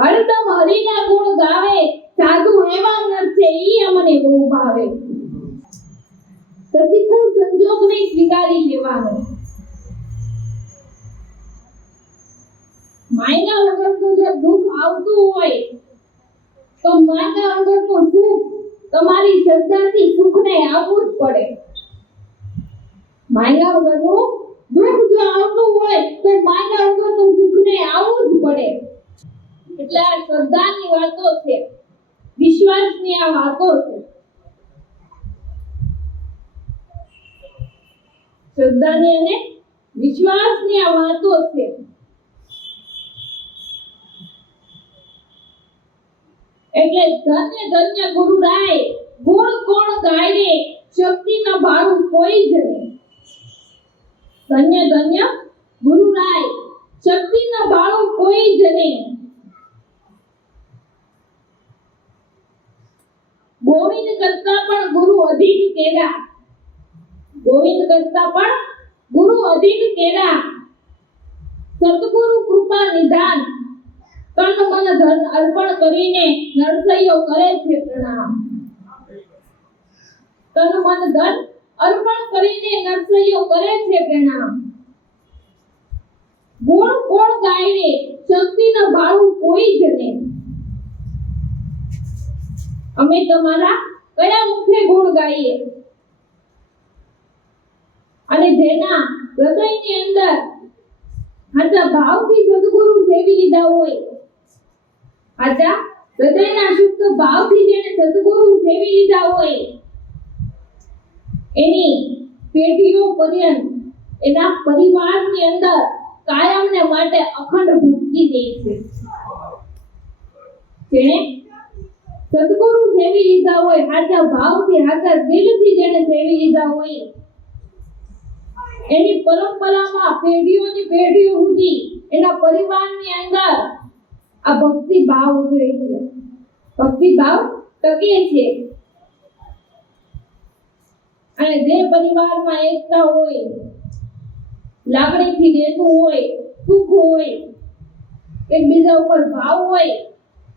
હરદમ હરિના ગુણ ગાવે, સાધુ એવા નરસે ઈ અમને બહુ ભાવે. પ્રતિકૂળ સંજોગને સ્વીકારી લેવાનો. માયના વગરનું જો દુઃખ આવતું હોય, તો માયના વગરનું સુખ તમારી શ્રદ્ધાથી સુખને આવવું જ પડે. માયના વગરનું દુઃખ જો આવતું હોય, તો માયના વગરનું સુખને આવવું જ પડે. એટલે આ શ્રદ્ધાની વાતો છે. વિશ્વાસની આ વાતો છે. શ્રદ્ધાની અને વિશ્વાસની આ વાતો છે. એટલે ધન્ય ધન્ય ગુરુ રાય, ગુણ કોણ ગાય રે શક્તિ ન ભાળું કોઈ જ નહીં. ધન્ય ધન્ય ગુરુ રાય શક્તિ ન ભાળું કોઈ જ નહીં ગોવિંદ કરતા પણ ગુરુ અધિક કેરા ગોવિંદ કરતા પણ ગુરુ અધિક કેરા સતગુરુ કૃપા નિધાન તન મન ધન અર્પણ કરીને નરસૈયો કરે છે પ્રણામ. તન મન ધન અર્પણ કરીને નરસૈયો કરે છે પ્રણામ. ગુણ કોણ ગાય શક્તિ ન ભાળું કોઈ જ નહીં. અમે તમારા કયા મુખ્ય ગુણ ગાઈએ? અને જેના હૃદયની અંદર હાચા ભાવથી સદગુરુ સેવી લીધા હોય હાચા હૃદયના શુદ્ધ ભાવથી જેને સદગુરુ સેવી લીધા હોય, એની પેઢીઓ પર્યંત, એના પરિવારની અંદર કાયમને માટે અખંડ ભક્તિ દે છે. જેણે સદગુરુ સેવી લીધા હોય હાચા ભાવથી હાચા દિલથી જેને સેવી લીધા હોય, એની પરંપરામાં પેઢીઓની પેઢીઓ સુધી એના પરિવારની અંદર આ ભક્તિ ભાવ ઉભરે છે. ભક્તિ ભાવ ટકે છે અને જે પરિવારમાં એકતા હોય, લાગણીથી રહેતું હોય, સુખ હોય, એકબીજા ઉપર ભાવ હોય,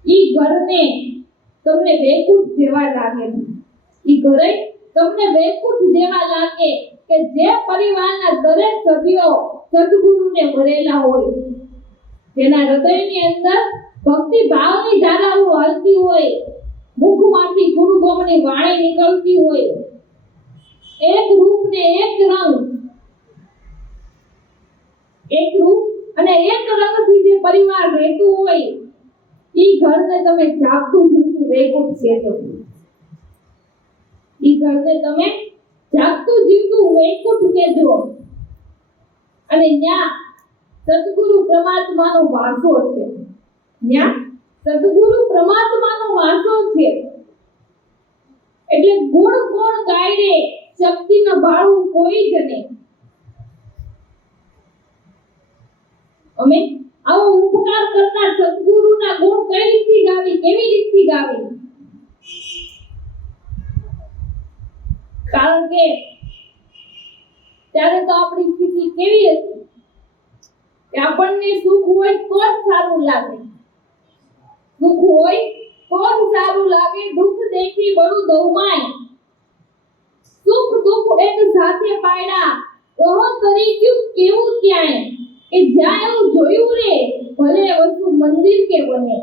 ઈ ઘરને તમને વૈકુંઠ જેવા લાગે ઈ ઘરે તમને વૈકુંઠ જેવા લાગે કે જે પરિવારના દરેક સભ્યો સદગુરુને ભરેલા હોય. જેના હૃદયની અંદર ભક્તિ ભાવની ધારાઓ હલતી હોય, મુખમાંથી ગુરુ ગોમની વાણી નીકળતી હોય. એક રૂપ ને એક રંગ, એક રૂપ અને એક રંગથી જે પરિવાર રહેતું હોય ઘરને તમે જાગતું જીવતું વૈકુંઠ કહેજો ઈ ઘરને તમે જાગતું જીવતું વૈકુંઠ કહેજો. અને ન્યા સદગુરુ પરમાત્માનો વાસો છે. ન્યા સદગુરુ પરમાત્માનો વાસો છે. એટલે ગુણ કોણ ગાયડે શક્તિ ન ભાળવું કોઈ જ નહીં. અમે આવો ઉપકાર કરનાર સદગુરુના ગુણ કઈ રીતથી ગાવી, કેવી રીતથી ગાવી? કારણ કે ત્યારે તો આપણી સ્થિતિ કેવી હતી? કે આપણને સુખ હોય તો જ સારું લાગે. સુખ હોય તો જ સારું લાગે, દુઃખ દેખી બળું દૌમાય સુખ દુઃખ એક સાથે પાડ્યા. ઓહો, તરી ગયું કેવું ક્યાંય? કે જ્યાં એવું જોયું રે, ભલે વસ્તુ મંદિર કે બને.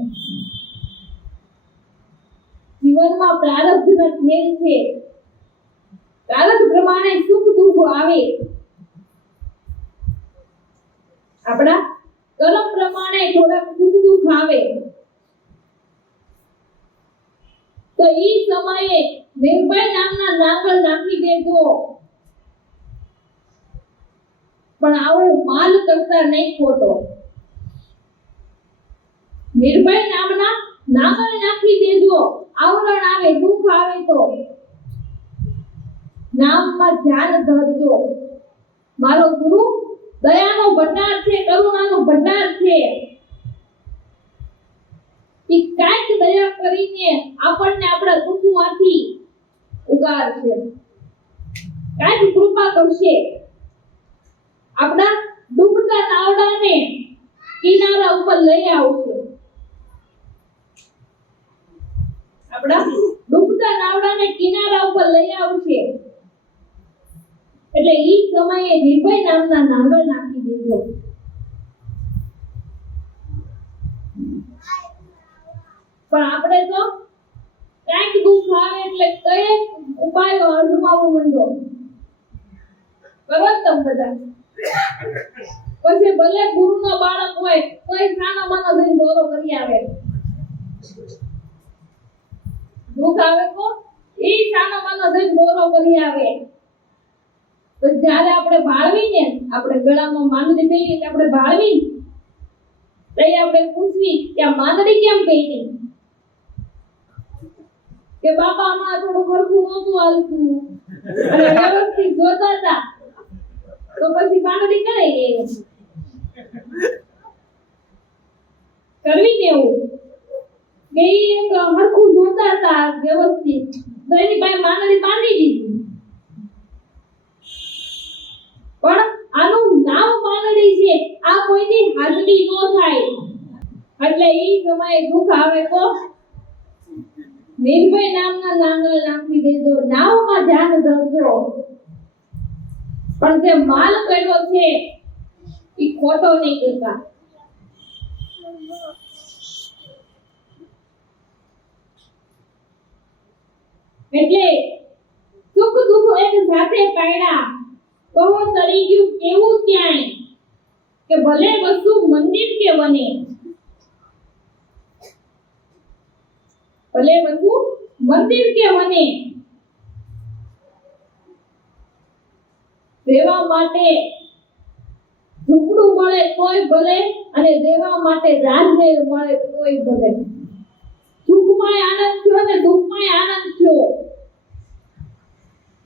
જીવનમાં પ્રારબ્ધના ખેલ છે. પ્રારબ્ધ પ્રમાણે સુખ દુઃખ આવે. આપણા કર્મ પ્રમાણે થોડાક સુખ દુઃખ આવે. તો એ સમયે નિર્ભય નામના નાંગલ નાખી દેજો પણ આવો માલ કરતા નહીં ખોટો. નિર્ભય નામના નામલ નાખી દેજો. આવરણ આવે, દુઃખ આવે તો. નામમાં ધ્યાન ધરજો. મારો ગુરુ દયાનો ભંડાર છે, કરુણાનો ભંડાર છે. એ કાંઈક દયા કરીને આપણને આપણા દુઃખમાંથી ઉગારશે કાંઈક કૃપા કરશે. આપણા ડૂબતા નાવડાને કિનારા ઉપર લઈ આવશે. આપણા ડૂબતા નાવડાને કિનારા ઉપર લઈ આવશે. એટલે ઈ સમયે નિર્ભય નામના નાંગલ નાખી દીધો પણ આપણે તો કાંઈક દુઃખ આવે એટલે કઈ ઉપાયો અજમાવો માંડો. જ તમે બધા. પછી ભલે ગુરુનો બાળક હોય, તોય નાનો માનો થઈને દોરો કરી આવે. દુઃખ આવે તો ઈ નાનો માનો થઈને દોરો કરી આવે. તો જ્યારે આપણે ભાળવીને, આપણે ગળામાં માંદડી પહેરીએ કે આપણે ભાળવી તઈ આપણે પૂછવી કે આ માંદડી કેમ પહેરી? કે બાપા હમણાં થોડું ખરખું નહોતું હાલતું. અને વ્યવસ્થિત જોતા હતા. તો પછી બાંગડી કરાઈ ગઈ કરવી દેવું ગઈ એક મરખું જોતા હતા વ્યવસ્થિત. તો એની પાસે બાંગડી બાંધી દીધી. પણ આનું નામ બાંગડી છે. આ કોઈની હાજરી ન થાય. એટલે એ સમયે દુઃખ આવે તો નિર્ભય નામના નાંગલ નાખી દેજો. નાવમાં ધ્યાન ધરજો. પણ જે માલ કર્યો છે ઈ ખોટો નહીં કરતા એટલે સુખ દુઃખ એક સાથે પાડ્યા કહો તરી ગયું કેવું ક્યાંય? કે ભલે વસ્તુ મંદિર કે બને ભલે વસ્તુ મંદિર કે બને દેવા માટે ઝૂંપડું મળે કોઈ ભલે અને દેવા માટે રાજમહેલ મળે કોઈ ભલે. સુખમાંય આનંદ થયો ને દુઃખમાંય આનંદ થયો.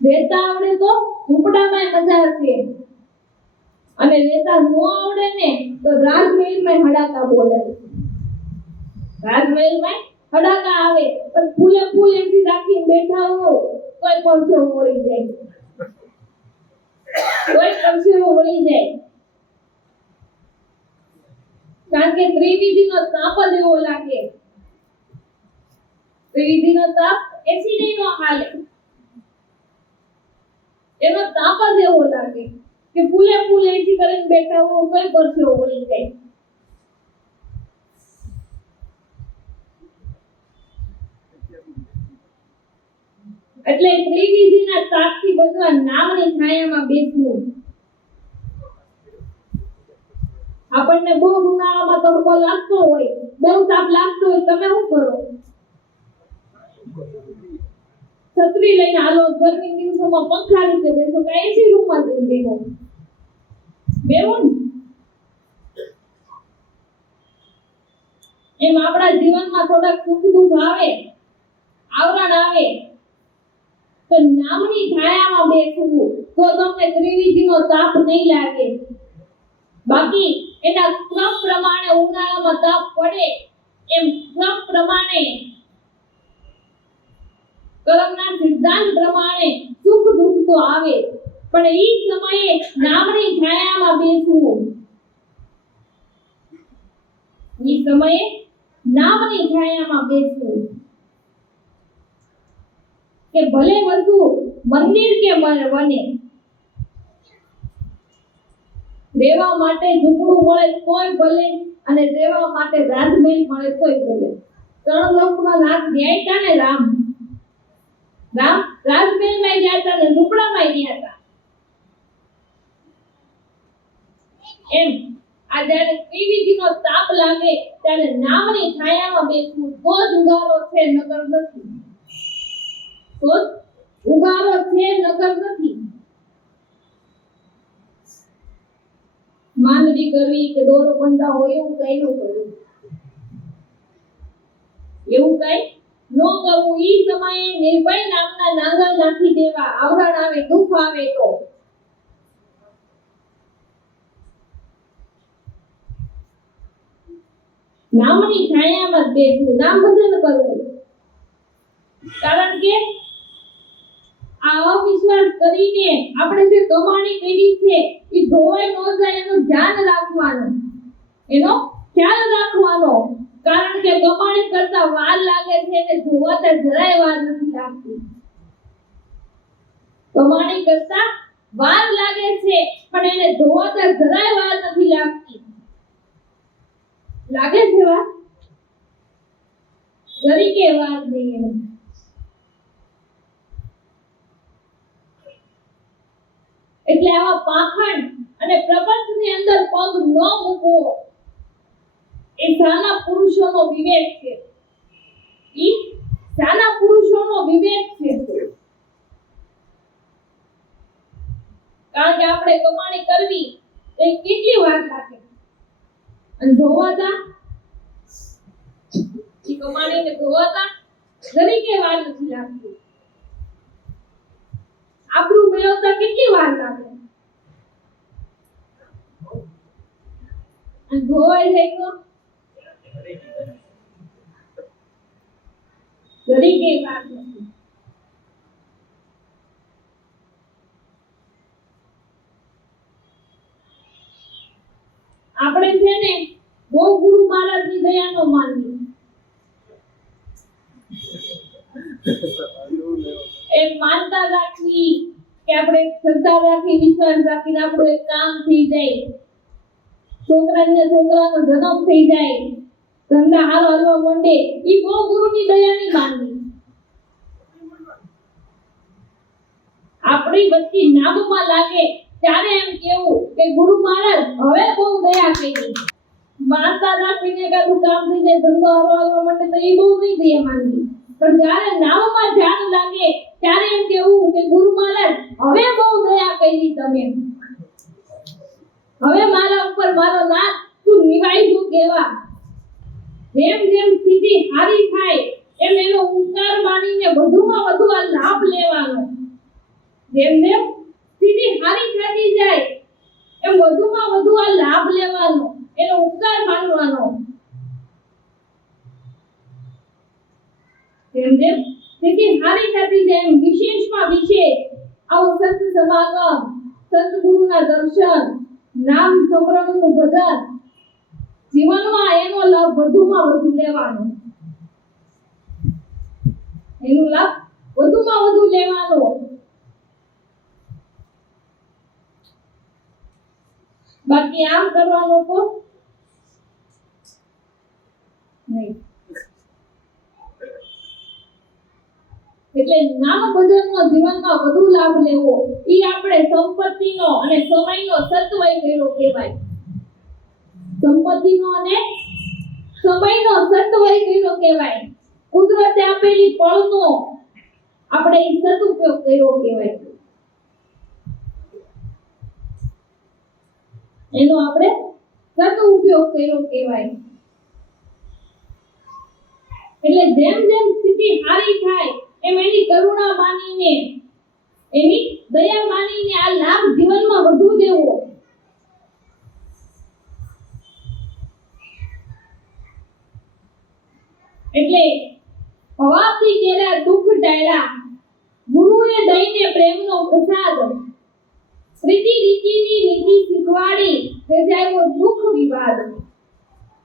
લેતા આવડે તો ઝૂંપડામાં મજા છે. અને લેતા ન આવડે ને તો રાજમહેલમાં હડાકા બોલે. રાજમહેલમાં હડાકા આવે, પણ ફૂલે ફૂલ એથી રાખીને બેઠા હો પણ પરસેવો મળી જાય. તોય પરસેવો વળી જાય. કારણ કે ત્રિવિધિનો તાપ જ એવો લાગે. ત્રિવિધિનો તાપ એસી નો હાલે. એનો તાપ જ એવો લાગે કે ફૂલે ફૂલ એસી કરીને બેઠા હો કોઈ પરસેવો વળી જાય. એટલે ત્રિવિધિના સાક્ષી બનવા નામની છાયામાં બેસવું. આપણને બહુ ઉનાળામાં તડકો લાગતો હોય, બહુ તાપ લાગતો હોય, તમે શું કરો? છત્રી લઈને હાલો, ગરમી દિવસોમાં પંખા નીચે બેસો કે એસી રૂમમાં જઈને બેહો બેહો ને. એમ આપણા જીવનમાં થોડાક સુખ દુઃખ આવે, આવરણ આવે તો નામની છાયામાં બેસવું તો તમને ત્રિવિધિનો તાપ નહીં લાગે. બાકી એના ક્રમ પ્રમાણે ઉનાળામાં તાપ પડે એમ ક્રમ પ્રમાણે કર્મના સિદ્ધાંત પ્રમાણે સુખ દુઃખ તો આવે. પણ એ સમયે નામની છાયામાં બેસવું. એ સમયે નામની છાયામાં બેસવું. કે ભલે વસ્તુ મંદિર કે બને રહેવા માટે ઝૂંપડું મળે તોય ભલે અને રહેવા માટે રાજમહેલ મળે તોય ભલે. ત્રણ લોકમાં નાથ ન્યાય હતા ને રામ. રામ રાજમહેલમાં ગયા હતા ને ઝૂંપડામાં ગયા હતા. એમ. આ જ્યારે ત્રિવિધિનો તાપ લાગે ત્યારે નામની છાયામાં બેસવું તો જ ઉગારો છે નગર નથી. તો ઉગારો છે નકર નથી. માંડવી કરવી કે દોરો બંધા હોય એવું કઈ ન કરવું. એવું કઈ ન કરવું. ઈ સમયે નિર્ભય નામના નાગા નાખી દેવા આવરણ આવે, દુઃખ આવે તો. નામની છાયામાં બેસવું, નામ ભજન કરવું. કારણ કે આ અવિશ્વાસ કરીને આપણે જે કમાણી કરી છે, એ ધોવાઈ ન જાય એનું ધ્યાન રાખવાનું. એનો ખ્યાલ રાખવાનો. કારણ કે કમાણી કરતા વાર લાગે છે અને ધોવાતા જરાય વાર નથી લાગતી. કમાણી કરતા વાર લાગે છે, પણ એને ધોવાતા જરાય વાર નથી લાગતી. લાગે છે વાર જરીકે વાર નહીં એટલે આવા પાખંડ અને પ્રપંચની અંદર પગ ન મૂકવો એ સાના પુરુષોનો વિવેક છે. ઈ સાના પુરુષોનો વિવેક છે. કારણ કે આપણે કમાણી કરવી એ કેટલી વાર લાગે? અને ધોવાતા? ઈ કમાણીને ધોવાતા? દરેકે વાર નથી લાગતી. આપણું મેળવતા કેટલી વાર લાગે? અને થઈ ગયો તો? જરીકે વાર નથી આપણે છે ને બહુ ગુરુ મહારાજની દયા નો માનવી એમ માનતા રાખવી કે આપણે શ્રદ્ધા રાખી વિશ્વાસ રાખીને આપણું એક કામ થઈ જાય. છોકરાને છોકરાનો જન્મ થઈ જાય. ધંધા હારો હાલવા માંડે, એ બહુ ગુરુની દયાની માનવી આપણી વચ્ચે નામમાં લાગે, ત્યારે એમ કેવું કે ગુરુ મહારાજ હવે બહુ દયા કરી. માનતા રાખીને કાંઈ કામ થઈ જાય, ધંધો હાલવા માંડે તો એ બહુ નહીં દયા માનવી પણ જ્યારે નામમાં ધ્યાન લાગે, ત્યારે એમ કેવું કે ગુરુ મહારાજ, હવે બહુ દયા કરી તમે. હવે મારા ઉપર મારો નાથ તું નિવાઈ જો કેવા જેમ જેમ સ્થિતિ હારી થાય, એમ એનો ઉપકાર માનીને વધુમાં વધુ આ લાભ લેવાનો. જેમ જેમ સ્થિતિ હારી થતી જાય, એમ વધુમાં વધુ આ લાભ લેવાનો, એનો ઉપકાર માનવાનો. જેમ તેથી હારી થતી જેમ વિશેષમાં વિશેષ. આવું સંત સમાગમ સદગુરુના દર્શન, નામ સમરણનું ભજન. જીવનમાં એનો લાભ વધુમાં વધુ લેવાનો. એનો લાભ વધુમાં વધુ લેવાનો. બાકી આમ કરવાનો તો નહીં. એટલે નામ ભજનનો જીવનમાં વધુ લાભ લેવો એ આપણે સંપત્તિનો અને સમયનો સત્વય કર્યો કહેવાય. સંપત્તિનો અને સમયનો સત્વય કર્યો કહેવાય. કુદરતે આપેલી પળનો આપણે એ સદુપયોગ કર્યો કહેવાય. એનો આપણે સદુપયોગ કર્યો કહેવાય. એટલે જેમ જેમ સ્થિતિ હારી થાય એમ એની કરુણા માનીને એની દયા માનીને આ લાભ જીવનમાં વધુ દેવો. એટલે ભવાથી કેરા દુઃખ ટાળ્યા ગુરુએ દઈને પ્રેમનો પ્રસાદ પ્રીતિ રીતિની નીતિ શીખવાડી તે દુઃખ વિવાદ.